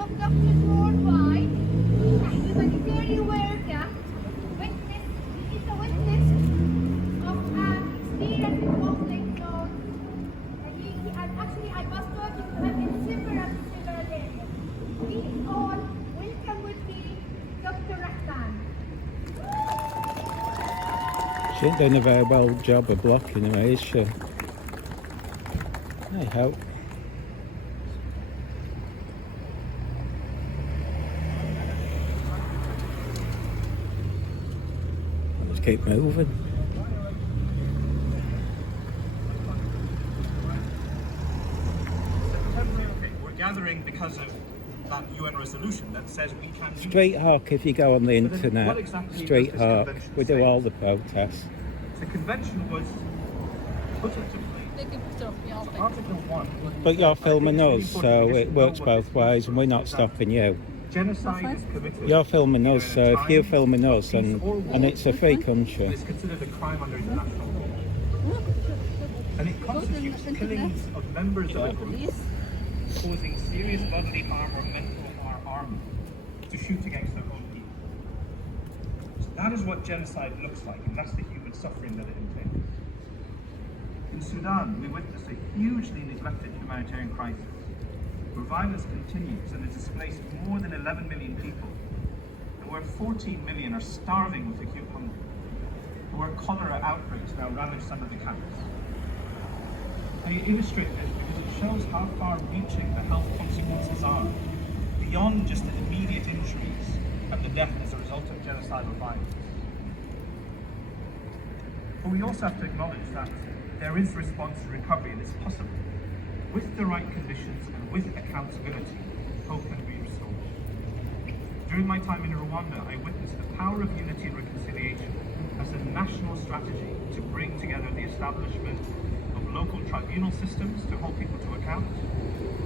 of doctors worldwide, humanitarian worker, he is a witness of an experience in conflict zone. And actually, I was talking to him in several areas. We all welcome with me, Dr. Rahman. She ain't doing a very well job of blocking her, is she? I hope. Let's keep moving. We're gathering because of that UN resolution that says we can... Street Hawk, if you go on the internet, Street Hawk, we do all the protests. The convention was put into place. Article 1. But you're filming us, so it works both ways, and we're not stopping you. Genocide is committed. You're filming us, so if you're filming us, and it's a free country. It's considered a crime under international law. And it constitutes killings of members of a group, causing serious bodily harm or mental harm to shoot against their own people. So that is what genocide looks like, and that's the human suffering that it entails. In Sudan, we witnessed a hugely neglected humanitarian crisis, where violence continues and has displaced more than 11 million people, and where 14 million are starving with acute hunger, and where cholera outbreaks now ravage some of the camps. I illustrate this because it shows how far-reaching the health consequences are, beyond just the immediate injuries and the death as a result of genocidal violence. But we also have to acknowledge that there is response and recovery, and it's possible. With the right conditions and with accountability, hope can be restored. During my time in Rwanda, I witnessed the power of unity and reconciliation as a national strategy to bring together the establishment of local tribunal systems to hold people to account,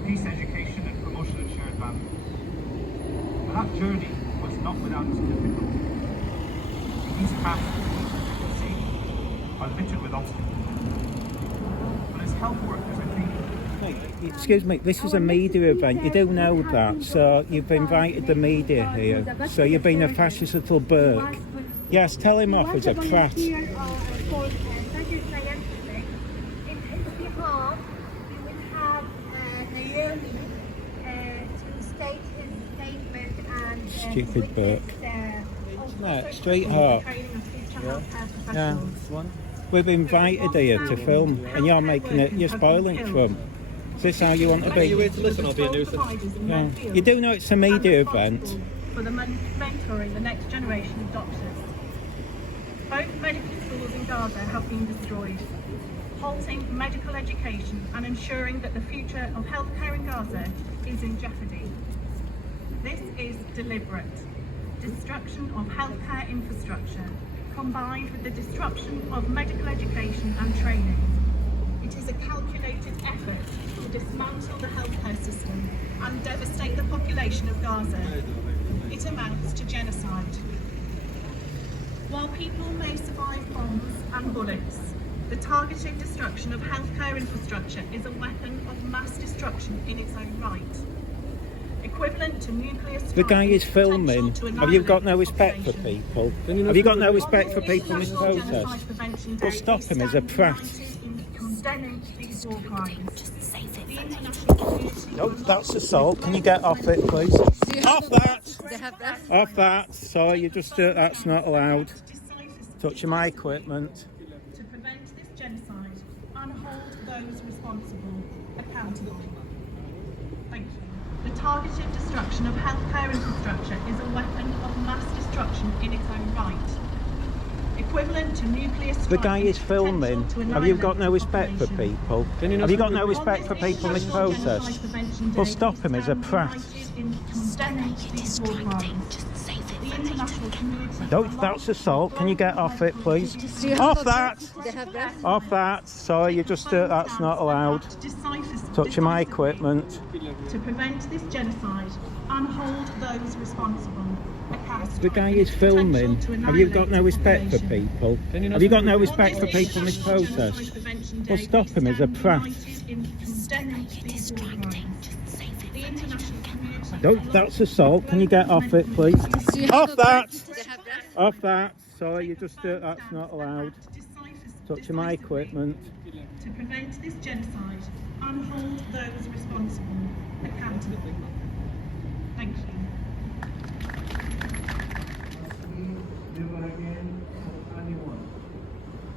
peace education and promotion of shared values. But that journey was not without its difficulties. These paths, as you can see, are littered with obstacles. But as health workers, I think... Excuse me, this is a media event, you do know that, so you've invited the media here, so you've been a fascist little Burke. Yes, tell him off as a prat. Stupid Burke. No, Street Hawk. Yeah. We've invited here to film, and you're making it, you're spoiling it for them. Is this how you want to be? Are you here to listen or be a nuisance? Yeah. You do know it's a media event. For the mentoring the next generation of doctors. Both medical schools in Gaza have been destroyed, halting medical education and ensuring that the future of healthcare in Gaza is in jeopardy. This is deliberate. Destruction of healthcare infrastructure, combined with the disruption of medical education and training. It is a calculated effort to dismantle the healthcare system and devastate the population of Gaza. It amounts to genocide. While people may survive bombs and bullets, the targeted destruction of healthcare infrastructure is a weapon of mass destruction in its own right. Equivalent to nuclear strikes. The guy is filming. Have you got no respect for people? Have you got no respect for people in this protest? Well, stop him as a prat. No, that's assault. Can you get off it, please? Off that! Off that! Sorry, you just that's not allowed. Touching my equipment. To prevent this genocide and hold those responsible accountable. Thank you. The targeted destruction of healthcare infrastructure is a weapon of mass destruction in its own right. Equivalent to nuclear strikes. The guy is filming. Have you got no respect for people? Have you got no respect for people in this protest? Well, stop him as a prat. No, that's assault. Can you get off it, please? Off that! Off that! Sorry, you just that's not allowed. Touching my equipment. To prevent this genocide and hold those responsible accountable. The guy is filming. Have you got no respect for people? Have you got no respect for people in this protest? Well, stop him as a prat. No, that's assault. Can you get off it, please? Off that! Off that! Sorry, you just that's not allowed. Touching my equipment. To prevent this genocide and hold those responsible accountable. Thank you. Never again for anyone,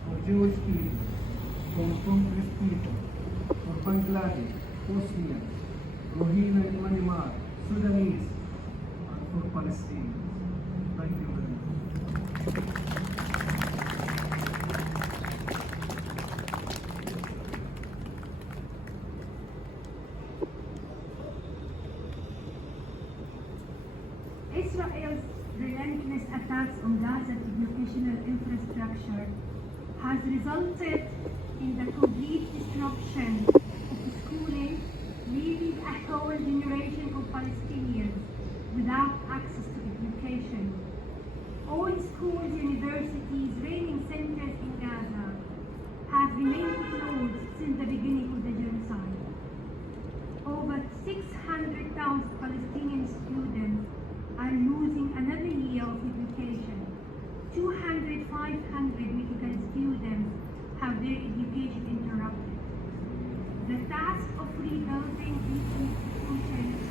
for Jewish people, for Congolese people, for Bangladesh, Bosnia, Rohingya in Myanmar, Sudanese, and for Palestinians. Thank you very much. Israel's relentless attacks on Gaza's educational infrastructure has resulted in the complete disruption of schooling, leaving a whole generation of Palestinians without access to education. All schools, universities, training centers in Gaza have remained closed since the beginning of the genocide. Over 600,000 Palestinian students are losing another year of education. 500 medical students have their education interrupted. The task of rebuilding these institutions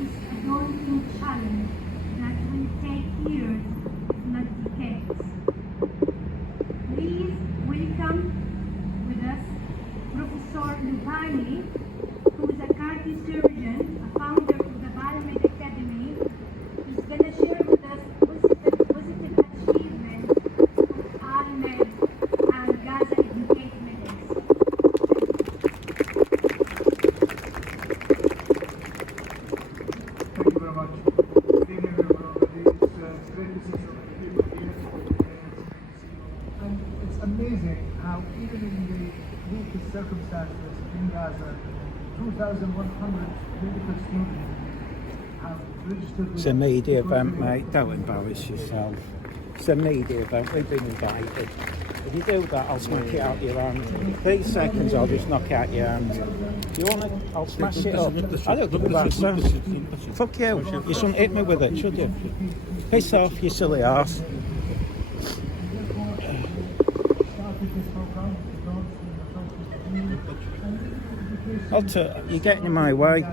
is a daunting challenge that will take years, if not decades. Please welcome with us Professor Lubani, who is a cardiac surgeon, a founder of the Biomed Academy, who's going to share with us positive achievements of ALMED and Gaza Educate Medics. Thank you very much. Good evening, everybody. It's great to see so many people here. And it's amazing how even in the weakest circumstances in Gaza, 2,100 medical students have registered. It's a media event, mate. Don't embarrass yourself. It's a media event. We've been invited. If you do that, I'll smack it out your hand. 30 seconds, I'll just knock out your hand. Do you want it? I'll smash it up. I don't give a bad stuff. Fuck you. You shouldn't hit me with it, should you? Piss off, you silly arse. Started this program You're getting in my way.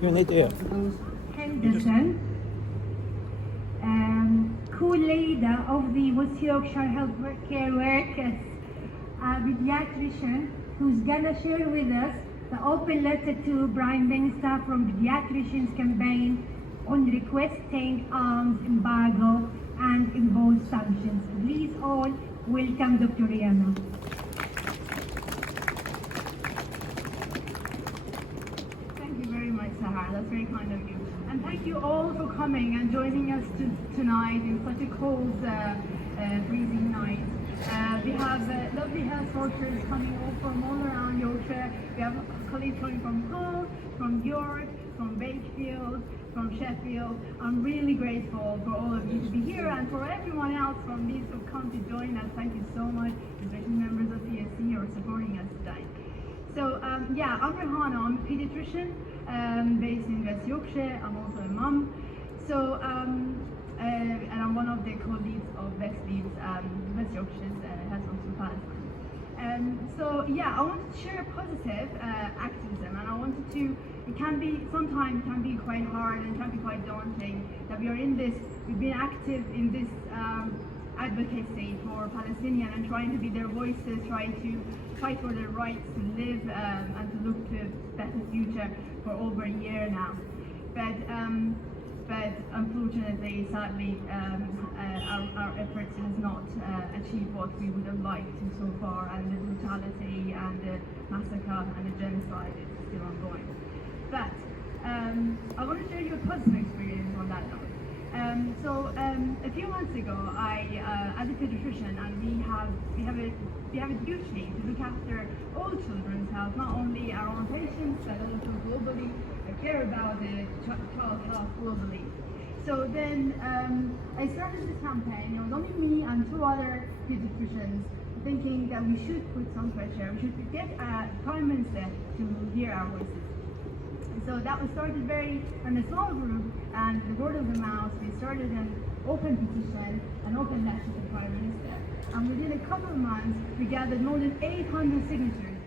You're an idiot. Henderson, co-leader of the West Yorkshire Healthcare Workers, a pediatrician who's gonna share with us the open letter to Prime Minister from Pediatricians Campaign on requesting arms embargo and imposed sanctions. Please all welcome Dr. Rihanna. Thank you very much, Sahar. That's very kind of you. And thank you all for coming and joining us tonight in such a cold, freezing night. We have lovely health workers coming all from all around Yorkshire. We have colleagues coming from Hull, from York, from Wakefield, from Sheffield. I'm really grateful for all of you to be here, and for everyone else from Leeds who've come to join us. Thank you so much, especially members of PSC who are supporting us today. So yeah, I'm Rihanna. I'm a pediatrician based in West Yorkshire. I'm also a mum. So and I'm one of the co-leads of West Leeds, West Yorkshire's Health Palestine. So yeah, I wanted to share positive activism, and I wanted to. Sometimes it can be quite hard and it can be quite daunting that we are in this. We've been active in this advocacy for Palestinians and trying to be their voices, trying to fight for their rights to live and to look to a better future for over a year now. But unfortunately, sadly, our efforts has not achieved what we would have liked to so far, and the brutality and the massacre and the genocide is still ongoing. But I want to share you a personal experience on that note. A few months ago, I, as a pediatrician, and we have a duty to look after all children's health, not only our own patients, but also globally, care about the child health globally. So then I started this campaign. It was only me and two other pediatricians thinking that we should put some pressure, we should get Prime Minister to hear our voices. So that was started very from a small group, and the word of the mouth, we started an open petition, an open letter to the Prime Minister. And within a couple of months, we gathered more than 800 signatures.